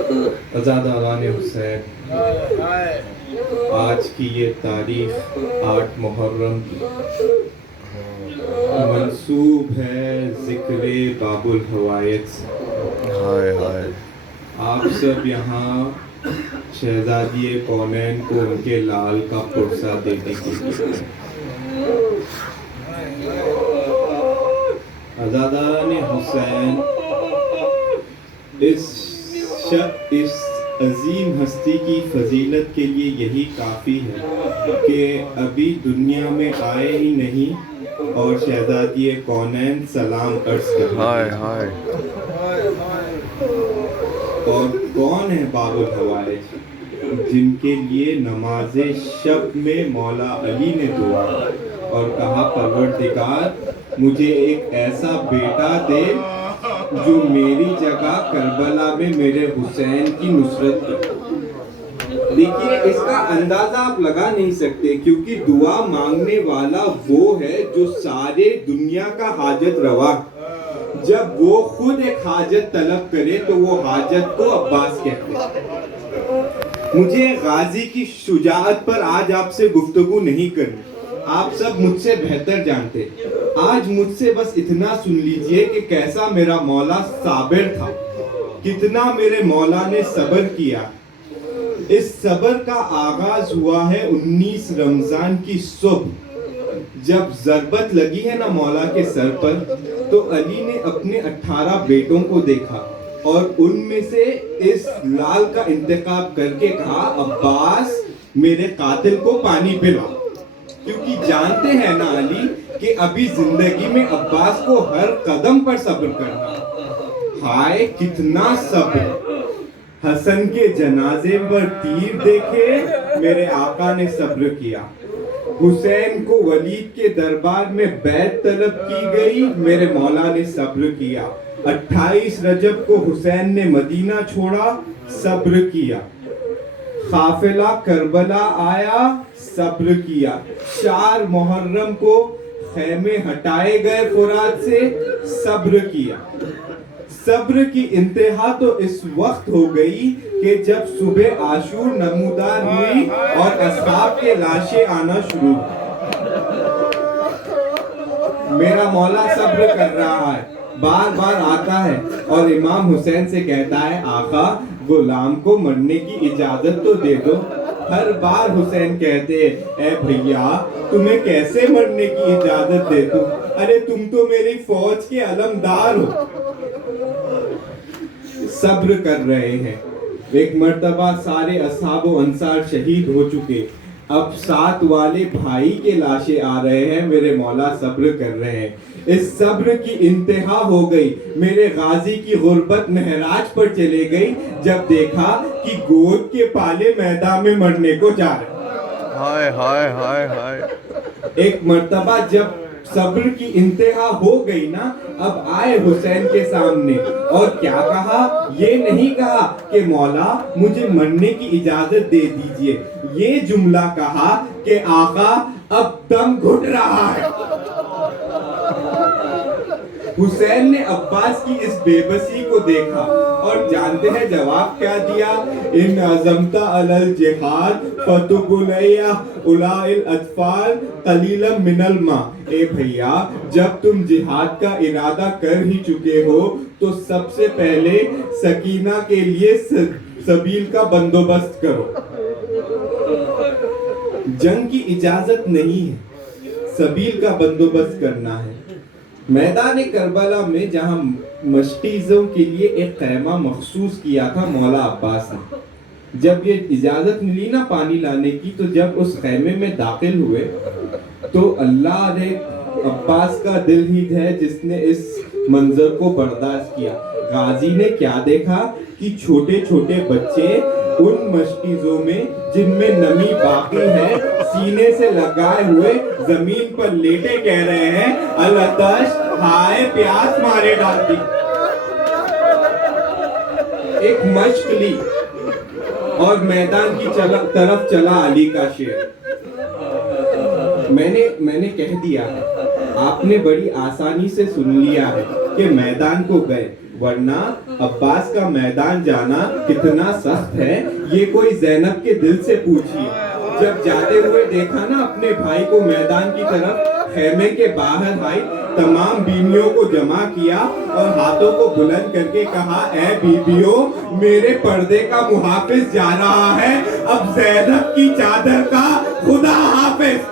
عزاداران حسین، آج کی یہ تاریخ 8 محرم کی منسوب ہے ذکر باب الحوائج سے۔ آپ سب یہاں شہزادی کونین کو ان کے لال کا پرسہ دینے کے لیے عزاداران حسین، اس عظیم ہستی کی فضیلت کے لیے یہی کافی ہے کہ ابھی دنیا میں آئے ہی نہیں اور شہزادی کونین سلام عرض کر رہے ہیں۔ اور کون ہے باب الحوائج؟ جن کے لیے نماز شب میں مولا علی نے دعا اور کہا پروردگار مجھے ایک ایسا بیٹا دے جو میری جگہ کربلا میں میرے حسین کی نصرت کرے۔ دیکھیے اس کا اندازہ آپ لگا نہیں سکتے، کیونکہ دعا مانگنے والا وہ ہے جو سارے دنیا کا حاجت روا۔ جب وہ خود ایک حاجت طلب کرے تو وہ حاجت کو عباس کہتے ہیں۔ مجھے غازی کی شجاعت پر آج آپ سے گفتگو نہیں کرنی، آپ سب مجھ سے بہتر جانتے۔ آج مجھ سے بس اتنا سن لیجئے کہ کیسا میرا مولا صابر تھا، کتنا میرے مولا نے صبر کیا۔ اس صبر کا آغاز ہوا ہے 19 رمضان کی صبح، جب ضربت لگی ہے نا مولا کے سر پر، تو علی نے اپنے 18 بیٹوں کو دیکھا اور ان میں سے اس لال کا انتخاب کر کے کہا عباس میرے قاتل کو پانی پلا، کیونکہ جانتے ہیں نا علی کہ ابھی زندگی میں عباس کو ہر قدم پر صبر کرنا۔ ہائے کتنا صبر! حسن کے جنازے پر تیر دیکھے میرے آقا نے صبر کیا، حسین کو ولید کے دربار میں بیعت طلب کی گئی، میرے مولا نے صبر کیا۔ 28 رجب کو حسین نے مدینہ چھوڑا، صبر کیا۔ قافلہ کربلا آیا، صبر کیا۔ 4 محرم کو خیمے ہٹائے گئے فرات سے، صبر کیا۔ صبر کی انتہا تو اس وقت ہو گئی کہ جب صبح عاشور نمودار ہوئی اور اصحاب کے لاشیں آنا شروع ہوئی۔ میرا مولا صبر کر رہا ہے، بار بار آتا ہے اور امام حسین سے کہتا ہے آقا غلام کو مرنے کی اجازت تو دے دو۔ ہر بار حسین کہتے اے بھیا تمہیں کیسے مرنے کی اجازت دے دوں، ارے تم تو میری فوج کے علمدار ہو۔ صبر کر رہے ہیں۔ ایک مرتبہ سارے اصحاب و انصار شہید ہو چکے، اب 7 والے بھائی کے لاشیں آ رہے ہیں، میرے مولا صبر کر رہے ہیں۔ اس صبر کی انتہا ہو گئی، میرے غازی کی غربت معراج پر چلے گئی جب دیکھا کہ گود کے پالے میدان میں مرنے کو جا رہے۔ ہائے ہائے ہائے ہائے! ایک مرتبہ جب صبر کی انتہا ہو گئی نا، اب آئے حسین کے سامنے اور کیا کہا؟ یہ نہیں کہا کہ مولا مجھے مرنے کی اجازت دے دیجئے، یہ جملہ کہا کہ آقا اب دم گھٹ رہا ہے۔ حسین نے عباس کی اس بے بسی کو دیکھا اور جانتے ہیں جواب کیا دیا؟ ان عزمت علی الجہاد فتب الیہ اولائی الاطفال قلیلا من الماء۔ اے بھیا جب تم جہاد کا ارادہ کر ہی چکے ہو تو سب سے پہلے سکینہ کے لیے سبیل کا بندوبست کرو۔ جنگ کی اجازت نہیں ہے، سبیل کا بندوبست کرنا ہے۔ میدان کربلا میں جہاں مشقیزوں کے لیے ایک خیمہ مخصوص کیا تھا مولا عباس نے، جب یہ اجازت ملی نا پانی لانے کی، تو جب اس خیمے میں داخل ہوئے تو اللہ نے عباس کا دل ہی ہے جس نے اس منظر کو برداشت کیا۔ غازی نے کیا دیکھا کہ چھوٹے چھوٹے بچے ان مشکیزوں میں جن میں نمی باقی ہے سینے سے لگائے ہوئے زمین پر لیٹے کہہ رہے ہیں العطش ہائے پیاس مارے ڈالتی۔ ایک مشق لی اور میدان کی طرف چلا علی کا شعر۔ میں نے کہہ دیا ہے، آپ نے بڑی آسانی سے سن لیا ہے کہ میدان کو گئے، ورنہ عباس کا میدان جانا کتنا سخت ہے یہ کوئی زینب کے دل سے پوچھیے. جب جاتے ہوئے دیکھا نا اپنے بھائی کو میدان کی طرف، خیمے کے باہر آئی، تمام بیویوں کو جمع کیا اور ہاتھوں کو بلند کر کے کہا، اے بیویوں، میرے پردے کا محافظ جا رہا ہے، اب زینب کی چادر کا خدا حافظ.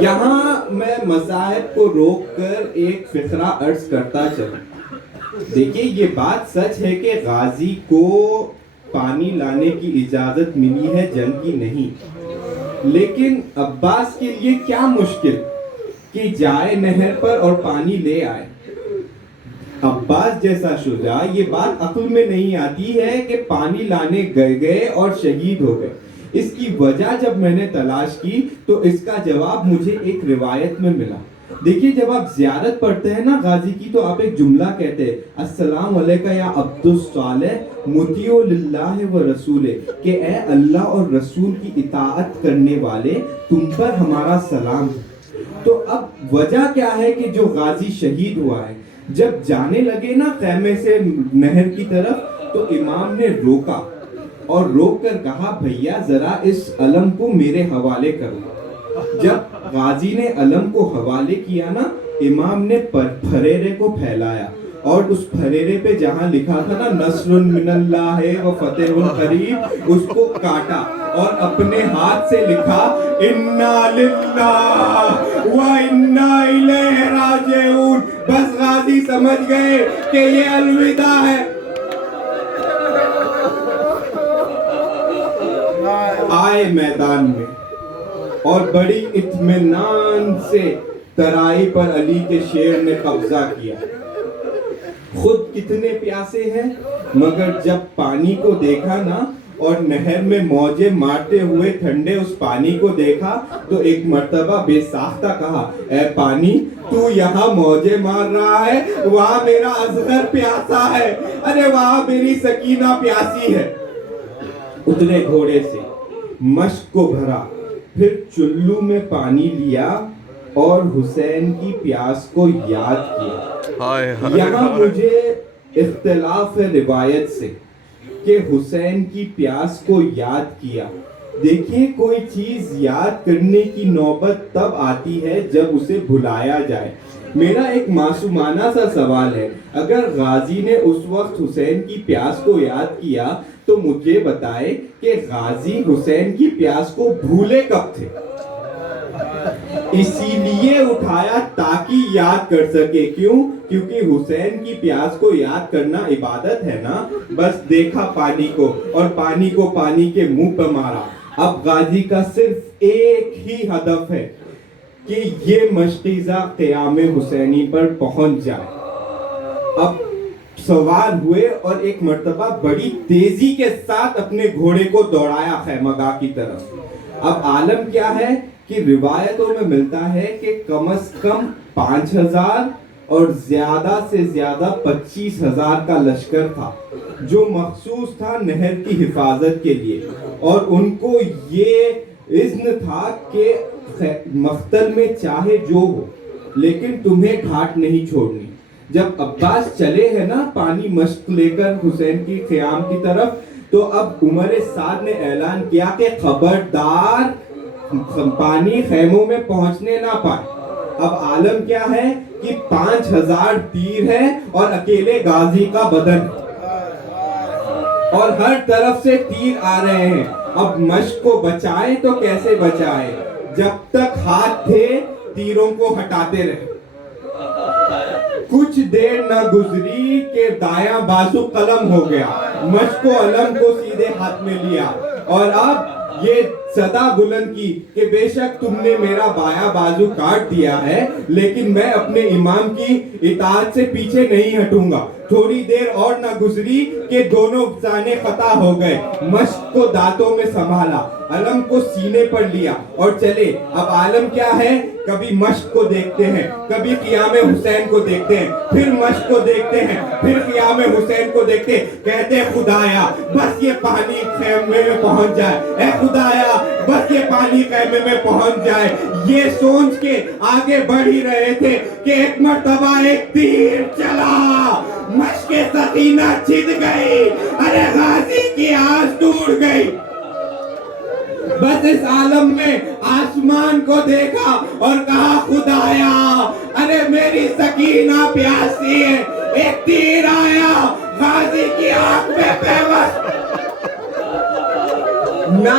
یہاں میں مذاہب کو روک کر ایک فقرہ عرض کرتا چلوں. دیکھیے یہ بات سچ ہے کہ غازی کو پانی لانے کی اجازت ملی ہے، جنگ کی نہیں. لیکن عباس کے لیے کیا مشکل کہ جائے نہر پر اور پانی لے آئے. عباس جیسا شجاع یہ بات عقل میں نہیں آتی ہے کہ پانی لانے گئے اور شہید ہو گئے. اس کی وجہ جب میں نے تلاش کی تو اس کا جواب مجھے ایک روایت میں ملا. دیکھیے جب آپ زیارت پڑھتے ہیں نا غازی کی تو آپ ایک جملہ کہتے ہیں، السلام علیکہ یا عبد الصالح مطیع للہ و رسولہ، کہ اے اللہ اور رسول کی اطاعت کرنے والے تم پر ہمارا سلام. تو اب وجہ کیا ہے کہ جو غازی شہید ہوا ہے، جب جانے لگے نا خیمے سے نہر کی طرف تو امام نے روکا اور روک کر کہا، بھیا ذرا اس علم کو میرے حوالے کرو. جب غازی نے علم کو حوالے کیا نا، امام نے پھریرے کو پھیلایا اور اس پھریرے پہ جہاں لکھا تھا نا نصر من اللہ و فتح قریب، اس کو کاٹا اور اپنے ہاتھ سے لکھا، انا للہ و انا الیہ راجعون. بس غازی سمجھ گئے کہ یہ الوداع ہے. آئے میدان میں اور بڑی اطمینان سے ترائی پر علی کے شیر نے قبضہ کیا. خود کتنے پیاسے ہیں، مگر جب پانی کو دیکھا نا اور نہر میں موجیں مارتے ہوئے ٹھنڈے اس پانی کو دیکھا تو ایک مرتبہ بے ساختہ کہا، اے پانی تو یہاں موجیں مار رہا ہے، وہاں میرا اصغر پیاسا ہے، ارے وہاں میری سکینہ پیاسی ہے. اترے گھوڑے سے، مشک کو بھرا، پھر چلو میں پانی لیا اور حسین کی پیاس کو یاد کیا. یہاں مجھے اختلاف ہے روایت سے کہ حسین کی پیاس کو یاد کیا. دیکھیے کوئی چیز یاد کرنے کی نوبت تب آتی ہے جب اسے بھلایا جائے. میرا ایک معصومانہ سا سوال ہے، اگر غازی نے اس وقت حسین کی پیاس کو یاد کیا تو مجھے بتائے کہ غازی حسین کی پیاس کو بھولے کب تھے. اسی لیے اٹھایا تاکہ یاد کر سکے. کیوں؟ کیونکہ حسین کی پیاس کو یاد کرنا عبادت ہے نا. بس دیکھا پانی کو اور پانی کو پانی کے منہ پہ مارا. اب غازی کا صرف ایک ہی ہدف ہے کہ یہ مشقیزہ قیام حسینی پر پہنچ جائے. اب سوار ہوئے اور ایک مرتبہ بڑی تیزی کے ساتھ اپنے گھوڑے کو دوڑایا خیمہ گاہ کی طرف. اب عالم کیا ہے کہ روایتوں میں ملتا ہے کہ کم از کم 5000 اور زیادہ سے زیادہ 25,000 کا لشکر تھا جو مخصوص تھا نہر کی حفاظت کے لیے، اور ان کو یہ اذن تھا کہ مقتل میں چاہے جو ہو لیکن تمہیں گھاٹ نہیں چھوڑنی. جب عباس چلے ہیں نا پانی مشق لے کر حسین کی خیام کی طرف، تو اب عمر سعد نے اعلان کیا کہ خبردار پانی خیموں میں پہنچنے نہ پائے. اب عالم کیا ہے کہ 5000 تیر ہے اور اکیلے غازی کا بدن اور ہر طرف سے تیر آ رہے ہیں. اب مشق کو بچائے تو کیسے بچائے؟ جب تک ہاتھ تھے تیروں کو ہٹاتے رہے. کچھ دیر نہ گزری کہ دایاں بازو قلم ہو گیا. مشق و علم کو سیدھے ہاتھ میں لیا اور اب یہ صدا بلند کی کہ بے شک تم نے میرا بایاں بازو کاٹ دیا ہے لیکن میں اپنے امام کی اطاعت سے پیچھے نہیں ہٹوں گا. تھوڑی دیر اور نہ گزری کہ دونوں زانے خطا ہو گئے. مشق کو دانتوں میں سنبھالا، علم کو سینے پر لیا اور چلے. اب عالم کیا ہے، کبھی مشق کو دیکھتے ہیں، کبھی قیام حسین کو دیکھتے ہیں، پھر مشق کو دیکھتے ہیں، پھر قیام حسین کو دیکھتے ہیں. کہتے ہیں خدایا بس یہ پانی خیمے میں پہنچ جائے، اے خدایا بس یہ پانی خیمے میں پہنچ جائے. یہ سوچ کے آگے بڑھ ہی رہے تھے کہ ایک مرتبہ ایک تیر چلا, مشق سکینہ چھن گئی, ارے غازی کی آس ٹوٹ گئی. بس اس عالم میں آسمان کو دیکھا اور کہا خدایا ارے میری سکینہ پیاسی ہے. ایک تیر آیا, غازی کی آنکھ میں پیوست. نا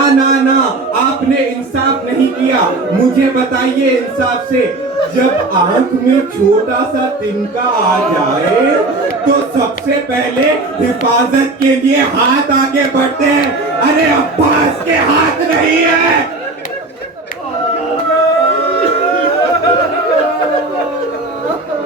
آپ نے انصاف نہیں کیا. مجھے بتائیے انصاف سے, جب آنکھ میں چھوٹا سا تنکا آ جائے تو سب سے پہلے حفاظت کے لیے ہاتھ آگے بڑھتے ہیں. ارے عباس کے ہاتھ نہیں ہے.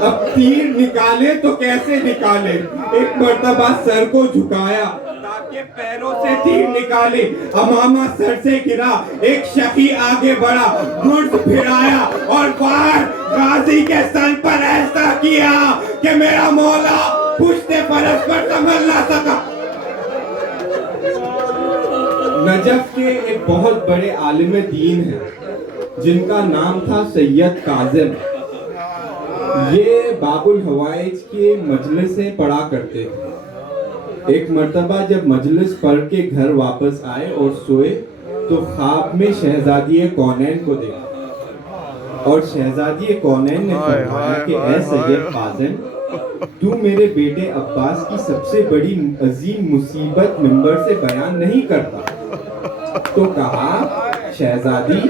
اب تیر نکالے تو کیسے نکالے؟ ایک مرتبہ سر کو جھکایا تاکہ پیروں سے تیر نکالے. امامہ سر سے گرا, ایک شخی آگے بڑھا, گرز پھرایا اور وار غازی کے سر پر ایسا کیا کہ میرا مولا پشت فرس پر سنبھل نہ سکا. نجف کے ایک بہت بڑے عالم دین ہیں جن کا نام تھا سید کاظم. یہ باب الحوائج کے مجلس سے پڑھا کرتے تھے. ایک مرتبہ جب مجلس پڑھ کے گھر واپس آئے اور سوئے تو خواب میں شہزادی کونین کو دیکھا اور شہزادی کونین نے فرمایا کہ اے سید کاظم, تو میرے بیٹے عباس کی سب سے بڑی عظیم مصیبت منبر سے بیان نہیں کرتا. تو کہا شہزادی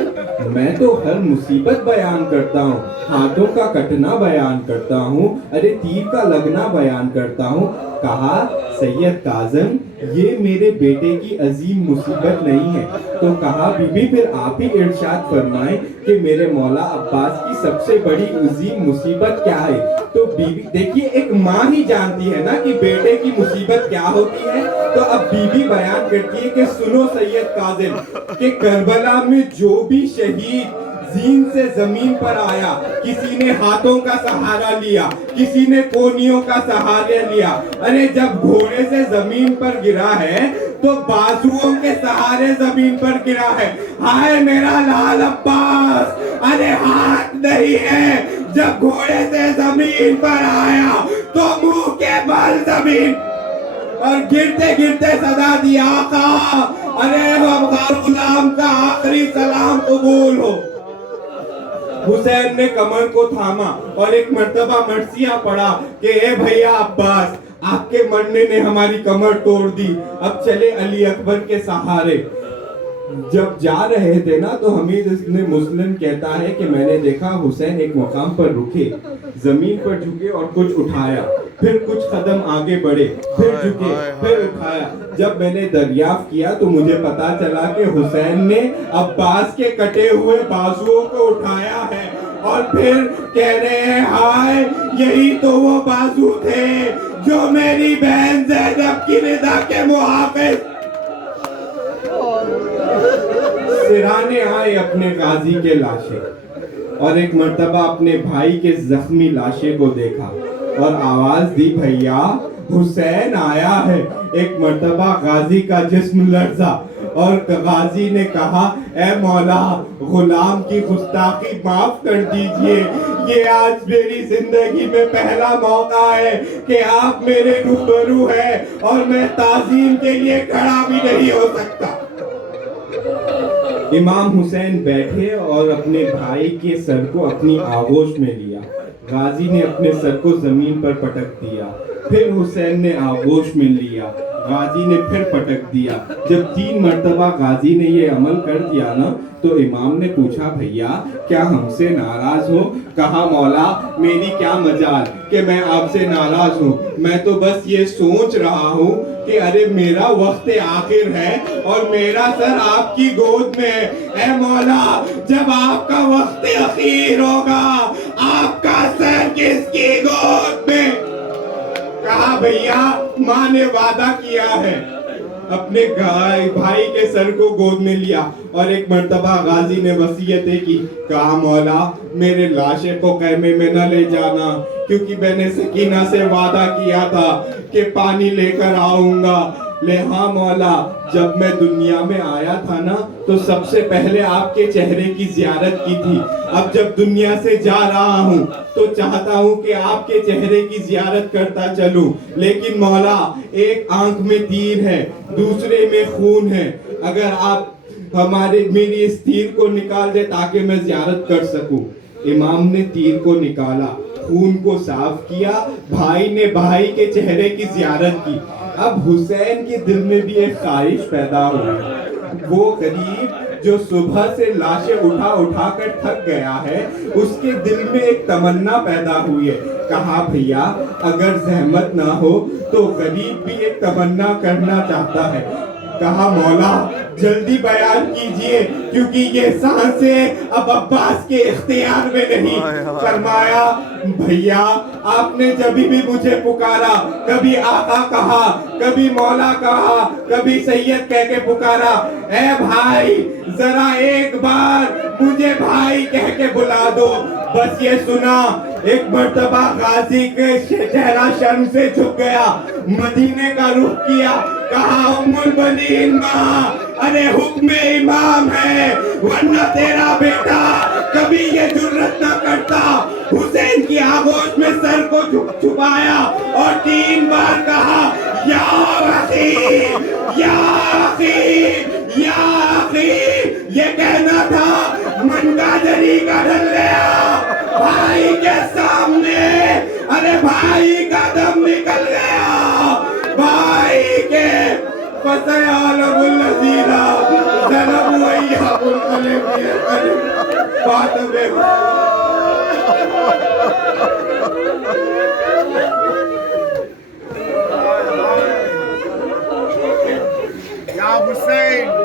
میں تو ہر مصیبت بیان کرتا ہوں, ہاتھوں کا کٹنا بیان کرتا ہوں, ارے تیر کا لگنا بیان کرتا ہوں. کہا سید کاظم یہ میرے بیٹے کی عظیم مصیبت نہیں ہے. تو کہا بی بی پھر آپ ہی ارشاد فرمائیں کہ میرے مولا عباس کی سب سے بڑی عظیم مصیبت کیا ہے. تو بی بی دیکھیے ایک ماں ہی جانتی ہے نا کہ بیٹے کی مصیبت کیا ہوتی ہے. تو اب بی بی بیان کرتی ہے کہ سنو سید کاظم کہ کربلا میں جو بھی شہید زین سے زمین پر آیا, کسی نے ہاتھوں کا سہارا لیا, کسی نے کونیوں کا سہارا لیا. ارے جب گھوڑے سے زمین پر گرا ہے تو بازوؤں کے سہارے زمین پر گرا ہے. ہائے میرا لال عباس, ارے ہاتھ نہیں ہے. جب گھوڑے سے زمین پر آیا تو منہ کے بل زمین اور گرتے گرتے صدا دی آقا ارے افغان غلام کا آخری سلام قبول ہو. حسین نے کمر کو تھاما اور ایک مرتبہ مرثیہ پڑھا کہ اے بھیا عباس آپ کے مرنے نے ہماری کمر توڑ دی, اب چلے علی اکبر کے سہارے. جب جا رہے تھے نا تو حمید ابن مسلم کہتا ہے کہ میں نے دیکھا حسین ایک مقام پر رکے, زمین پر جھکے اور کچھ اٹھایا, پھر کچھ قدم آگے بڑھے, پھر جھکے, پھر اٹھایا. جب میں نے دریافت کیا تو مجھے پتا چلا کہ حسین نے عباس کے کٹے ہوئے بازوؤں کو اٹھایا ہے اور پھر کہہ رہے ہیں ہائے یہی تو وہ بازو تھے جو میری بہن زینب کی رضا کے محافظ. سرانے آئے اپنے غازی کے لاشے اور ایک مرتبہ اپنے بھائی کے زخمی لاشے کو دیکھا اور آواز دی بھیا حسین آیا ہے. ایک مرتبہ غازی کا جسم لرزا اور غازی نے کہا اے مولا غلام کی گستاخی معاف کر دیجئے, یہ آج میری زندگی میں پہلا موقع ہے کہ آپ میرے روبرو ہیں اور میں تعظیم کے لیے کھڑا بھی نہیں ہو سکتا. امام حسین بیٹھے اور اپنے بھائی کے سر کو اپنی آغوش میں لیا. غازی نے اپنے سر کو زمین پر پٹک دیا, پھر حسین نے آغوش میں لیا, غازی نے پھر پٹک دیا. جب 3 مرتبہ غازی نے یہ عمل کر دیا نا تو امام نے پوچھا بھیا کیا ہم سے ناراض ہو؟ کہا مولا میری کیا مجال کہ میں آپ سے ناراض ہوں, میں تو بس یہ سوچ رہا ہوں کہ ارے میرا وقت آخر ہے اور میرا سر آپ کی گود میں ہے. اے مولا جب آپ کا وقت اخیر ہوگا آپ کا سر کس کی گود میں؟ کہا بھیا ماں نے وعدہ کیا ہے. اپنے بھائی کے سر کو گود میں لیا اور ایک مرتبہ غازی نے وصیتیں کی. کہا مولا میرے لاشے کو خیمے میں نہ لے جانا کیونکہ میں نے سکینہ سے وعدہ کیا تھا کہ پانی لے کر آؤں گا, لے ہاں مولا، جب میں دنیا میں آیا تھا نا تو سب سے پہلے آپ کے چہرے کی زیارت کی تھی. اب جب دنیا سے جا رہا ہوں تو چاہتا ہوں کہ آپ کے چہرے کی زیارت کرتا چلوں. لیکن مولا، ایک آنکھ میں تیر ہے، دوسرے میں خون ہے. اگر آپ میری اس تیر کو نکال دے تاکہ میں زیارت کر سکوں. امام نے تیر کو نکالا، خون کو صاف کیا، بھائی نے بھائی کے چہرے کی زیارت کی. اب حسین کے دل میں بھی ایک خواہش پیدا ہوئی. وہ غریب جو صبح سے لاشیں اٹھا کر تھک گیا ہے، اس کے دل میں ایک تمنا پیدا ہوئی ہے. کہا بھیا اگر زحمت نہ ہو تو غریب بھی ایک تمنا کرنا چاہتا ہے. کہا مولا جلدی بیان کیجئے کیونکہ یہ سانسیں اب عباس کے اختیار میں نہیں. فرمایا بھیا آپ نے جب بھی مجھے پکارا، کبھی آقا کہا، کبھی مولا کہا، کبھی سید کہہ کے پکارا. اے بھائی ذرا ایک بار مجھے بھائی کہہ کے بلا دو. بس یہ سنا. ایک مرتبہ غازی کے چہرہ شرم سے جھک گیا، مدینے کا رخ کیا. کہا ام البنین ماں، ارے حکم امام ہے ورنہ تیرا بیٹا کبھی یہ جرت نہ کرتا. حسین کی آغوش میں سر کو چھپایا اور 3 بار کہا یا اخی یا اخی یا اخی. یہ کہنا تھا من کا جری کا ڈھل گیا بھائی کے سامنے. ارے بھائی کا دم نکل گیا بھائی کے. فَسَيَعْلَمُ الَّذِينَ ظَلَمُوا أَيَّ مُنقَلِبٍ يَنقَلِبُونَ. Ya Hussein.